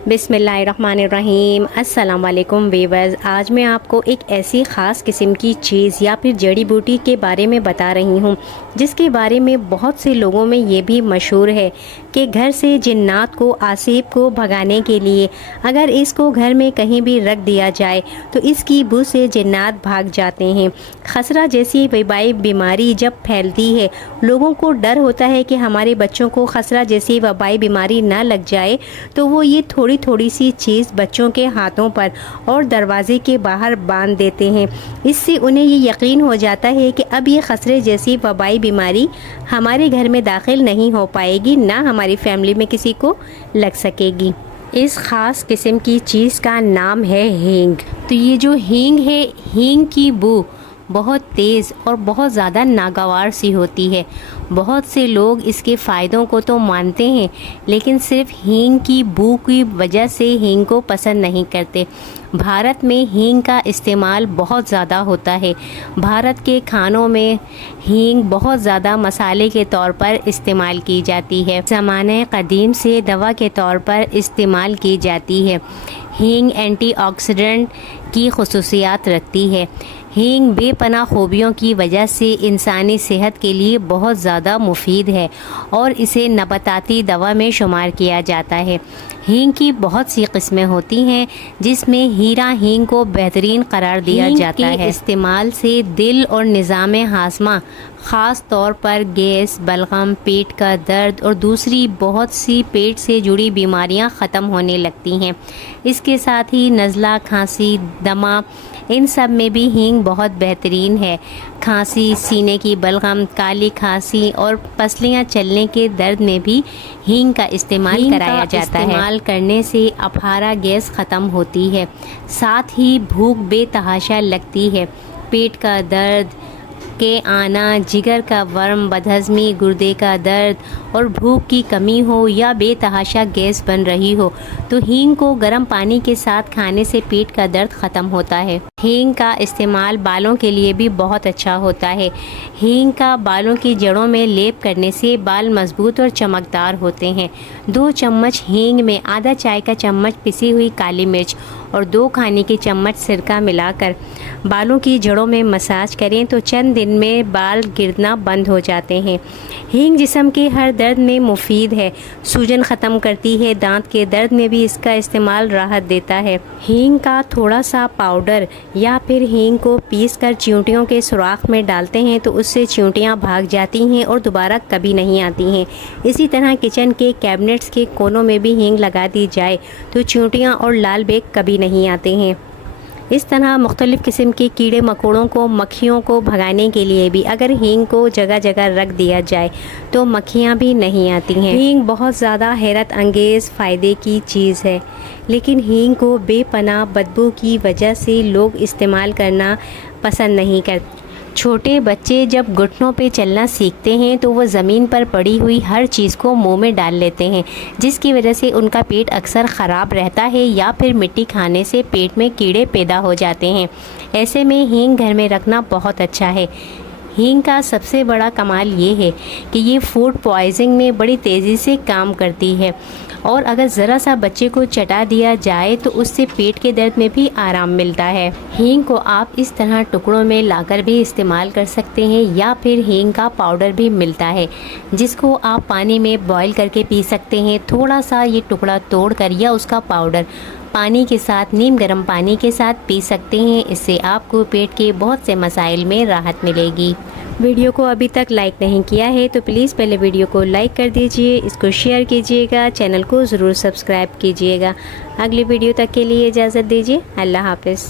बिस्मिल्लाहिर्रहमानिर्रहीम। अस्सलाम वालेकुम वीवर्स। आज मैं आपको एक ऐसी ख़ास किस्म की चीज़ या फिर जड़ी बूटी के बारे में बता रही हूँ जिसके बारे में बहुत से लोगों में ये भी मशहूर है कि घर से जिन्नात को, आसिफ को भगाने के लिए अगर इसको घर में कहीं भी रख दिया जाए तो इसकी बू से जिन्नात भाग जाते हैं। खसरा जैसी वबाई बीमारी जब फैलती है, लोगों को डर होता है कि हमारे बच्चों को खसरा जैसी वबाई बीमारी ना लग जाए, तो वो ये थोड़ी थोड़ी सी चीज़ बच्चों के हाथों पर और दरवाजे के बाहर बांध देते हैं। इससे उन्हें ये यकीन हो जाता है कि अब ये खसरे जैसी वबाई बीमारी हमारे घर में दाखिल नहीं हो पाएगी, ना हमारी फैमिली में किसी को लग सकेगी। इस ख़ास किस्म की चीज़ का नाम है हींग। तो ये जो हींग है, हींग की बू बहुत तेज़ और बहुत ज़्यादा नागवार सी होती है। बहुत से लोग इसके फ़ायदों को तो मानते हैं, लेकिन सिर्फ हींग की बू की वजह से हींग को पसंद नहीं करते। भारत में हींग का इस्तेमाल बहुत ज़्यादा होता है। भारत के खानों में हींग बहुत ज़्यादा मसाले के तौर पर इस्तेमाल की जाती है। ज़माने क़दीम से दवा के तौर पर इस्तेमाल की जाती है। हींग एंटीऑक्सीडेंट की खुसूसियात रखती है। हींग बेपनाह खूबियों की वजह से इंसानी सेहत के लिए बहुत ज़्यादा मुफीद है और इसे नबाताती दवा में शुमार किया जाता है। हींग की बहुत सी किस्में होती हैं, जिसमें हीरा हींग को बेहतरीन करार दिया जाता है। इस्तेमाल से दिल और निज़ाम हाज़मा, ख़ास तौर पर गैस, बलगम, पेट का दर्द और दूसरी बहुत सी पेट से जुड़ी बीमारियां ख़त्म होने लगती हैं। इसके साथ ही नज़ला, खांसी, दमा, इन सब में भी हींग बहुत बेहतरीन है। खांसी, सीने की बलगम, काली खांसी और पसलियाँ चलने के दर्द में भी हींग का इस्तेमाल कराया जाता है। इस्तेमाल करने से अफारा गैस ख़त्म होती है। साथ ही भूख बेतहाशा लगती है। पेट का दर्द के आना, जिगर का वर्म, बदहज़मी, गुर्दे का दर्द और भूख की कमी हो या बेतहाशा गैस बन रही हो, तो हींग को गर्म पानी के साथ खाने से पेट का दर्द ख़त्म होता है। हींग का इस्तेमाल बालों के लिए भी बहुत अच्छा होता है। हींग का बालों की जड़ों में लेप करने से बाल मजबूत और चमकदार होते हैं। 2 चम्मच हींग में आधा चाय का चम्मच पिसी हुई काली मिर्च और 2 खाने के चम्मच सिरका मिलाकर बालों की जड़ों में मसाज करें तो चंद दिन में बाल गिरना बंद हो जाते हैं। हींग जिस्म के हर दर्द में मुफीद है। सूजन ख़त्म करती है। दांत के दर्द में भी इसका इस्तेमाल राहत देता है। हींग का थोड़ा सा पाउडर या फिर हींग को पीसकर चींटियों के सुराख में डालते हैं तो उससे चींटियाँ भाग जाती हैं और दोबारा कभी नहीं आती हैं। इसी तरह किचन के कैबिनेट्स के कोनों में भी हींग लगा दी जाए तो चींटियाँ और लाल बेग कभी नहीं आते हैं। इस तरह मुख्तलिफ़ किस्म के कीड़े मकोड़ों को, मक्खियों को भगाने के लिए भी अगर हींग को जगह जगह रख दिया जाए तो मक्खियाँ भी नहीं आती हैं। हींग बहुत ज़्यादा हैरत अंगेज़ फ़ायदे की चीज़ है, लेकिन हींग को बेपनाह बदबू की वजह से लोग इस्तेमाल करना पसंद नहीं करते। छोटे बच्चे जब घुटनों पे चलना सीखते हैं तो वो ज़मीन पर पड़ी हुई हर चीज़ को मुंह में डाल लेते हैं, जिसकी वजह से उनका पेट अक्सर ख़राब रहता है या फिर मिट्टी खाने से पेट में कीड़े पैदा हो जाते हैं। ऐसे में हींग घर में रखना बहुत अच्छा है। हींग का सबसे बड़ा कमाल ये है कि ये फूड पॉइजनिंग में बड़ी तेज़ी से काम करती है और अगर ज़रा सा बच्चे को चटा दिया जाए तो उससे पेट के दर्द में भी आराम मिलता है। हींग को आप इस तरह टुकड़ों में लाकर भी इस्तेमाल कर सकते हैं या फिर हींग का पाउडर भी मिलता है, जिसको आप पानी में बॉईल करके पी सकते हैं। थोड़ा सा ये टुकड़ा तोड़कर या उसका पाउडर पानी के साथ, नीम गर्म पानी के साथ पी सकते हैं। इससे आपको पेट के बहुत से मसाइल में राहत मिलेगी। वीडियो को अभी तक लाइक नहीं किया है तो प्लीज़ पहले वीडियो को लाइक कर दीजिए, इसको शेयर कीजिएगा, चैनल को ज़रूर सब्सक्राइब कीजिएगा। अगली वीडियो तक के लिए इजाज़त दीजिए। अल्लाह हाफ़िज़।